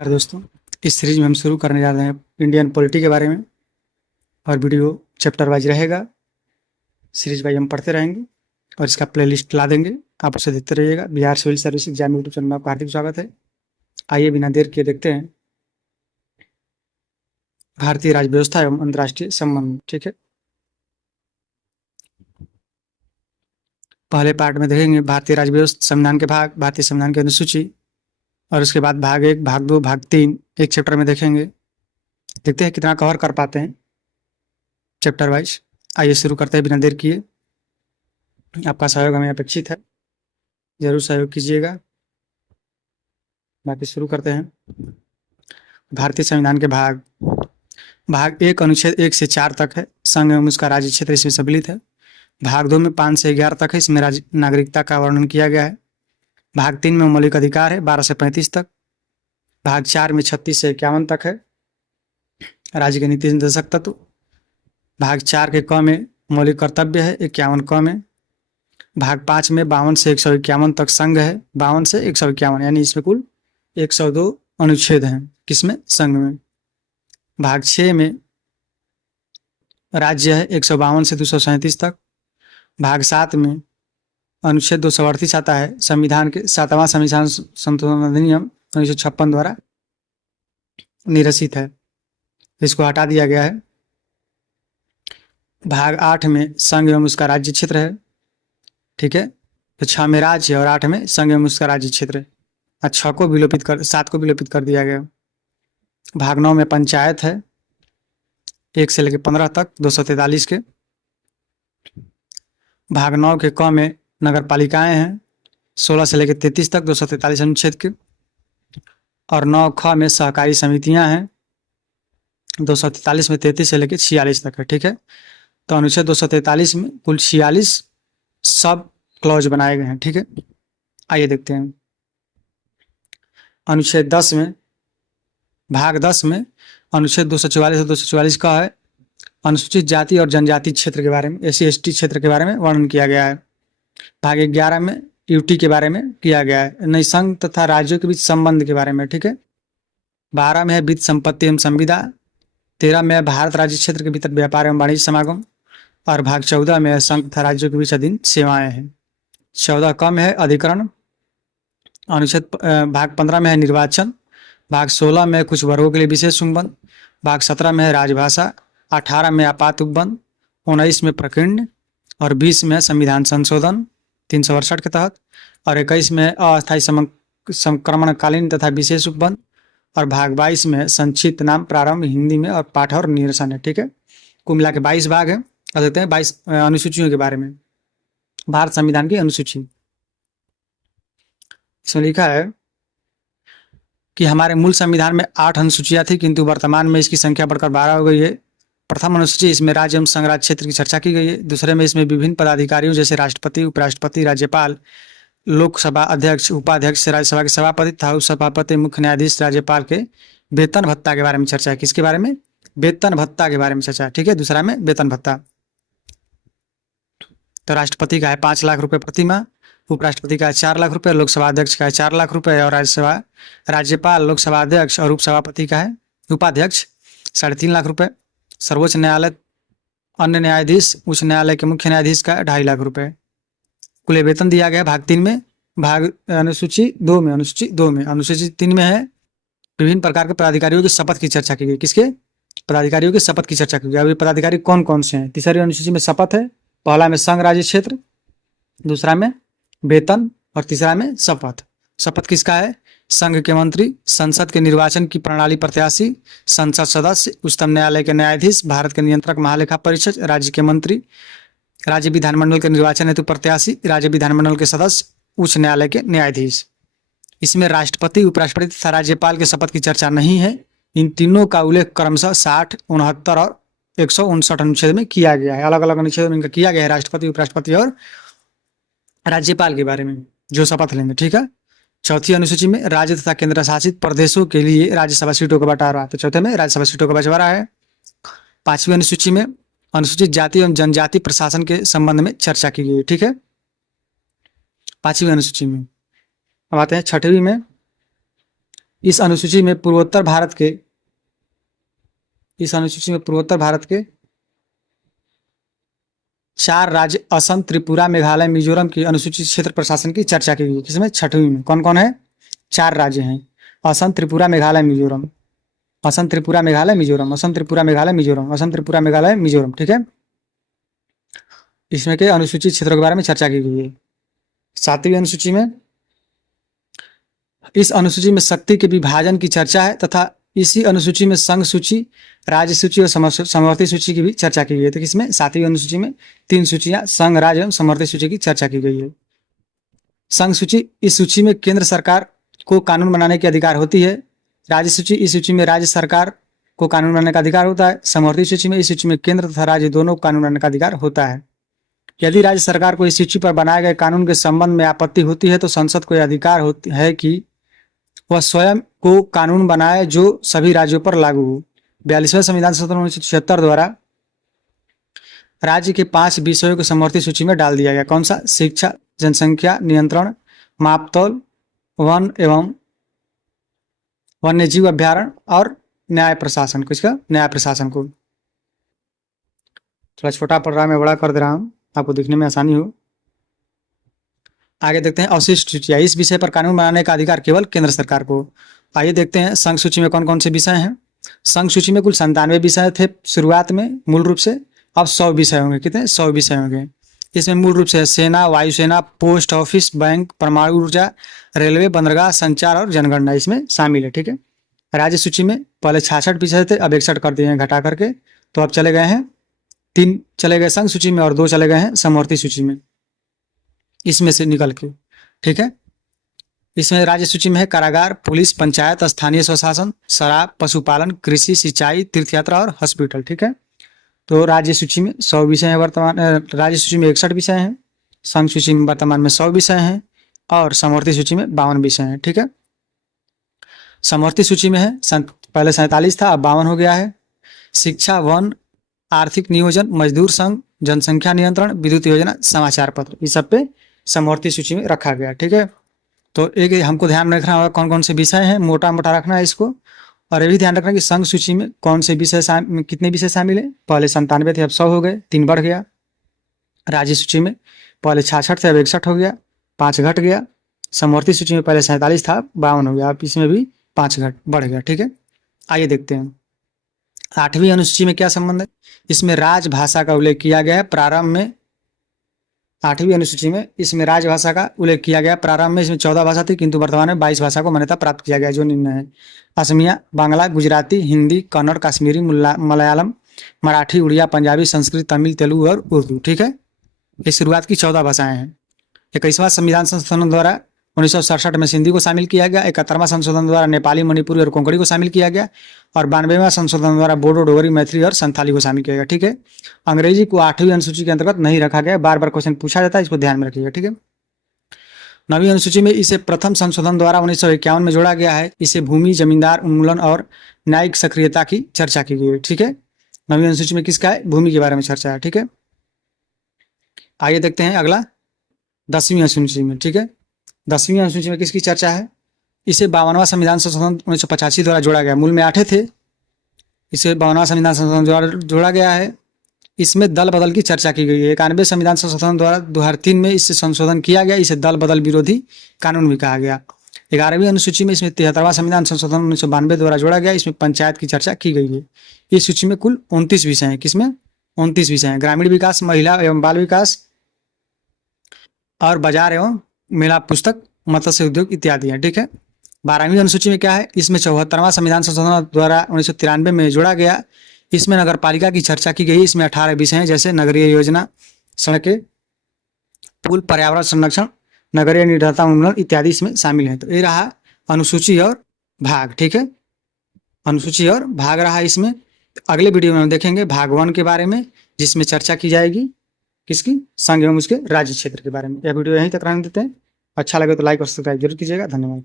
नमस्कार दोस्तों, इस सीरीज में हम शुरू करने जा रहे हैं इंडियन पॉलिटी के बारे में और वीडियो चैप्टर वाइज रहेगा। सीरीज वाइज हम पढ़ते रहेंगे और इसका प्लेलिस्ट ला देंगे, आप उसे देखते रहिएगा। Bihar civil service exam YouTube channel में आपका हार्दिक स्वागत है। आइए बिना देर किए देखते हैं भारतीय राज्य व्यवस्था एवं अंतर्राष्ट्रीय संबंध। ठीक है, पहले पार्ट में देखेंगे भारतीय राज्य व्यवस्था, संविधान के भाग, भारतीय संविधान की अनुसूची और उसके बाद भाग 1, भाग 2, भाग 3 एक चैप्टर में देखेंगे। देखते हैं कितना कवर कर पाते हैं चैप्टर वाइज। आइए शुरू करते हैं बिना देर किए। आपका सहयोग हमें अपेक्षित है, जरूर सहयोग कीजिएगा। बाकी शुरू करते हैं। भारतीय संविधान के भाग 1 अनुच्छेद 1 से 4 तक है, संघ एवं उसका राज्य क्षेत्र इसमें सम्मिलित है। भाग 2 में 5 से 11 तक है, इसमें राज्य नागरिकता का वर्णन किया गया है। भाग 3 में मौलिक अधिकार है 12 से 35 तक। भाग 4 में 36 से 51 तक है, राज्य के नीति निर्देशक तत्व। भाग 4 के क में मौलिक कर्तव्य है 51 क में। भाग 5 में 52 से 151 तक संघ है, 52 से 151, यानी इसमें कुल 102 अनुच्छेद हैं। किसमें? संघ में। भाग 6 में राज्य है 152 से 237 तक। भाग 7 में अनुच्छेद 238 आता है, संविधान के 7वां संविधान संशोधन अधिनियम 1956 द्वारा निरसित है, इसको हटा दिया गया है। भाग 8 में संघ एवं उसका राज्य क्षेत्र है। ठीक है, तो 6 में राज्य और 8 में संघ एवं उसका राज्य क्षेत्र है। 6 को विलोपित कर 7 को विलोपित कर दिया गया। भाग 9 में पंचायत है 1 से लेकर 15 तक 243 के। भाग 9 के क में नगर पालिकाएं हैं 16 से लेकर 33 तक 243 अनुच्छेद के। और 9 ख में सहकारी समितियां हैं 243 में 33 से लेकर 46 तक है। ठीक है, तो अनुच्छेद 243 में कुल 46 सब क्लॉज बनाए गए हैं। ठीक है, आइए देखते हैं। अनुच्छेद 10 में, भाग 10 में अनुच्छेद 244 और 244 का है अनुसूचित जाति और जनजाति क्षेत्र के बारे में, SC/ST क्षेत्र के बारे में वर्णन किया गया है। भाग 11 में यूटी के बारे में किया गया है, नई संघ तथा राज्यों के बीच संबंध के बारे में। ठीक है, 12 में है वित्त संपत्ति एवं संविदा। 13 में है भारत राज्य क्षेत्र के भीतर व्यापार एवं वाणिज्य समागम। और भाग 14 में है संघ तथा राज्यों के बीच अधीन सेवाएं हैं। 14 क में है अधिकरण। अनुच्छेद भाग 15 में है निर्वाचन। भाग 16 में है कुछ वर्गों के लिए विशेष उपबंध। भाग 17 में है राजभाषा। 18 में आपात उपबंध। 19 में प्रकीर्ण और 20 में संविधान संशोधन 368 के तहत। और 21 में अस्थायी संक्रमणकालीन तथा विशेष उपबंध। और भाग 22 में संक्षिप्त नाम प्रारंभ हिंदी में और पाठ और निरसन है। ठीक है, कुल मिला के 22 भाग है। अब देखते हैं 22 अनुसूचियों के बारे में। भारत संविधान की अनुसूची, इसमें लिखा है कि हमारे मूल संविधान में 8 अनुसूचियां थी, किंतु वर्तमान में इसकी संख्या बढ़कर 12 हो गई है। प्रथम अनुसूची, इसमें राज्य एवं संघ राज्य क्षेत्र की चर्चा की गई है। दूसरे में इसमें विभिन्न पदाधिकारियों जैसे राष्ट्रपति, उपराष्ट्रपति, राज्यपाल, लोकसभा अध्यक्ष, उपाध्यक्ष, राज्यसभा के सभापति तथा उपसभापति, मुख्य न्यायाधीश, राज्यपाल के वेतन भत्ता के बारे में चर्चा है। किसके बारे में? वेतन भत्ता के बारे में चर्चा है। ठीक है, दूसरा में वेतन भत्ता। तो राष्ट्रपति का है 5 लाख रुपए प्रति माह, उपराष्ट्रपति का है 4 लाख रुपए, लोकसभा अध्यक्ष का है 4 लाख रुपए और राज्यपाल, लोकसभा अध्यक्ष और उपसभापति का है, उपाध्यक्ष 3.5 लाख रुपए। सर्वोच्च न्यायालय अन्य न्यायाधीश, उच्च न्यायालय के मुख्य न्यायाधीश का 2.5 लाख रुपए। कुल वेतन दिया गया भाग 3 में। भाग अनुसूची 2 में, अनुसूची 3 में है विभिन्न प्रकार के पदाधिकारियों की शपथ की चर्चा की गई। किसके? पदाधिकारियों की शपथ की चर्चा की गई। अभी पदाधिकारी कौन कौन से हैं? तीसरी अनुसूची में शपथ है। पहला में संघ राज्य क्षेत्र, दूसरा में वेतन और तीसरा में शपथ। शपथ किसका है? संघ के मंत्री, संसद के निर्वाचन की प्रणाली प्रत्याशी, संसद सदस्य, उच्चतम न्यायालय के न्यायाधीश, भारत के नियंत्रक महालेखा परीक्षक, राज्य के मंत्री, राज्य विधानमंडल के निर्वाचन हेतु प्रत्याशी, राज्य विधानमंडल के सदस्य, उच्च न्यायालय के न्यायाधीश। इसमें राष्ट्रपति, उपराष्ट्रपति तथा राज्यपाल के शपथ की चर्चा नहीं है। इन तीनों का उल्लेख क्रमशः 60, 69 और 159 अनुच्छेद में किया गया है। अलग अलग अनुच्छेद में इनका किया गया है राष्ट्रपति, उपराष्ट्रपति और राज्यपाल के बारे में जो शपथ लेंगे। ठीक है, चौथी अनुसूची में राज्य तथा केंद्र शासित प्रदेशों के लिए राज्यसभा सीटों का बंटवारा। तो चौथे में राज्यसभा सीटों का बंटवारा है। 5वीं अनुसूची में अनुसूचित जाति एवं जनजाति प्रशासन के संबंध में चर्चा की गई। ठीक है, 5वीं अनुसूची में। अब आते हैं 6वीं में। इस अनुसूची में पूर्वोत्तर भारत के 4 राज्य असम, त्रिपुरा, मेघालय, मिजोरम की अनुसूचित क्षेत्र प्रशासन की चर्चा की गई। किसमें? 6वीं में। कौन कौन है? 4 राज्य हैं, असम, त्रिपुरा, मेघालय, मिजोरम। असम, त्रिपुरा, मेघालय, मिजोरम। असम, त्रिपुरा, मेघालय, मिजोरम। असम, त्रिपुरा, मेघालय, मिजोरम। ठीक है, इसमें के अनुसूचित क्षेत्रों के बारे में चर्चा की गई है। 7वीं अनुसूची में, इस अनुसूची में शक्ति के विभाजन की चर्चा है तथा इसी अनुसूची में संघ सूची, राज्य सूची और समवर्ती सूची की भी चर्चा की गई है। तो किसमें? 7वीं अनुसूची में 3 सूचियां संघ, राज्य एवं समवर्ती सूची की चर्चा की गई है। संघ सूची, इस सूची में केंद्र सरकार को कानून बनाने की अधिकार होती है। राज्य सूची, इस सूची में राज्य सरकार को कानून बनाने का अधिकार होता है। समवर्ती सूची में, इस सूची में केंद्र तथा राज्य दोनों को कानून बनाने का अधिकार होता है। यदि राज्य सरकार को इस सूची पर बनाए गए कानून के संबंध में आपत्ति होती है तो संसद को यह अधिकार है कि वह स्वयं को कानून बनाए जो सभी राज्यों पर लागू हो। 42वें संविधान संशोधन 1976 द्वारा राज्य के 5 विषयों को समवर्ती सूची में डाल दिया गया। कौन सा? शिक्षा, जनसंख्या नियंत्रण, मापतौल, वन एवं वन्यजीव अभ्यारण्य और न्याय प्रशासन। किसका? न्याय प्रशासन को। थोड़ा छोटा पढ़ रहा है, मैं बड़ा कर दे रहा हूँ, आपको दिखने में आसानी हो। आगे देखते हैं अवशिष्ट सूचियां। इस विषय पर कानून बनाने का अधिकार केवल केंद्र सरकार को। आइए देखते हैं संघ सूची में कौन कौन से विषय हैं। संघ सूची में कुल 97 विषय थे शुरुआत में मूल रूप से, अब 100 विषय होंगे। कितने? 100 विषय होंगे। इसमें मूल रूप से सेना, वायुसेना, पोस्ट ऑफिस, बैंक, परमाणु ऊर्जा, रेलवे, बंदरगाह, संचार और जनगणना इसमें शामिल है। ठीक है, राज्य सूची में पहले 66 विषय थे, अब 61 कर दिए हैं घटा करके। तो अब चले गए हैं 3 चले गए संघ सूची में और 2 चले गए हैं समवर्ती सूची में, इसमें से निकल के। ठीक है, इसमें राज्य सूची में है कारागार, पुलिस, पंचायत, स्थानीय स्वशासन, शराब, पशुपालन, कृषि, सिंचाई, तीर्थयात्रा और हॉस्पिटल। ठीक है, तो राज्य सूची में 100 विषय हैं वर्तमान, राज्य सूची में 61 विषय हैं, संघ सूची में वर्तमान में 100 विषय हैं और समवर्ती सूची में 52 विषय हैं। ठीक है, समवर्ती सूची में है पहले 47 था, अब 52 हो गया है। शिक्षा, वन, आर्थिक नियोजन, मजदूर संघ, जनसंख्या नियंत्रण, विद्युत योजना, समाचार पत्र, इस सब पे समवर्ती सूची में रखा गया। ठीक है, तो एक हमको ध्यान रखना होगा कौन कौन से विषय हैं, मोटा मोटा रखना है इसको। और ये भी ध्यान रखना कि संघ सूची में कौन से विषय कितने विषय शामिल है। पहले 97 थे, अब 100 हो गए, 3 बढ़ गया। राज्य सूची में पहले 66 थे, अब 61 हो गया, 5 घट गया। समवर्ती सूची में पहले 47 था, 52 हो गया, अब इसमें भी 5 घट बढ़ गया। ठीक है, आइए देखते हैं 8वीं अनुसूची में क्या संबंध है। इसमें राजभाषा का उल्लेख किया गया है प्रारंभ में। 8वीं अनुसूची में इसमें राजभाषा का उल्लेख किया गया। प्रारंभ में इसमें 14 भाषा थी, किंतु वर्तमान में 22 भाषा को मान्यता प्राप्त किया गया, जो निम्न है: असमिया, बांग्ला, गुजराती, हिंदी, कन्नड़, कश्मीरी, मलयालम, मराठी, उड़िया, पंजाबी, संस्कृत, तमिल, तेलुगु और उर्दू। ठीक है, ये शुरुआत की 14 भाषाएं हैं। 21वां संविधान संशोधन द्वारा 1967 में सिंधी को शामिल किया गया। 71वां संशोधन द्वारा नेपाली, मणिपुरी और कोंकणी को शामिल किया गया और 92वां संशोधन द्वारा बोडो, डोगरी, मैथिली और संथाली को शामिल किया गया। ठीक है, अंग्रेजी को 8वीं अनुसूची के अंतर्गत नहीं रखा गया। बार बार क्वेश्चन पूछा जाता है, इसको ध्यान में रखिएगा। ठीक है, 9वीं अनुसूची में इसे प्रथम संशोधन द्वारा 1951 में जोड़ा गया है। इसे भूमि, जमींदार उन्मूलन और न्यायिक सक्रियता की चर्चा की गई है। ठीक है, 9वीं अनुसूची में किसका है? भूमि के बारे में चर्चा है। ठीक है, आइए देखते हैं अगला 10वीं अनुसूची में। ठीक है, 10वीं अनुसूची में किसकी चर्चा है? इसे 52वां संविधान संशोधन 1985 द्वारा जोड़ा गया। मूल में 8 थे, इसे 52वां संविधान संशोधन द्वारा जोड़ा गया है। इसमें दल बदल की चर्चा की गई है। 91 संविधान संशोधन द्वारा 2003 में इससे संशोधन किया गया। इसे दल बदल विरोधी कानून भी कहा गया। 11वीं अनुसूची में इसमें 73वां संविधान संशोधन 1992 द्वारा जोड़ा गया। इसमें पंचायत की चर्चा की गई है। इस सूची में कुल 29 विषय हैं। किसमें? 29 विषय हैं। ग्रामीण विकास, महिला एवं बाल विकास और बाजार एवं मेला, पुस्तक, मत्स्य उद्योग इत्यादि है। ठीक है, 12वीं अनुसूची में क्या है? इसमें 74वां संविधान संशोधन द्वारा 1993 में जोड़ा गया। इसमें नगर पालिका की चर्चा की गई। इसमें 18 विषय हैं, जैसे नगरीय योजना, सड़कें, पुल, पर्यावरण संरक्षण, नगरीय निर्भरता उन्मूलन इत्यादि इसमें शामिल है। तो ये रहा अनुसूची और भाग। ठीक है, अनुसूची और भाग रहा इसमें। अगले वीडियो में हम देखेंगे भाग 1 के बारे में, जिसमें चर्चा की जाएगी किसकी? संघ एवं उसके राज्य क्षेत्र के बारे में। यह वीडियो यहीं तक रहने देते हैं। अच्छा लगे तो लाइक और सब्सक्राइब जरूर कीजिएगा। धन्यवाद।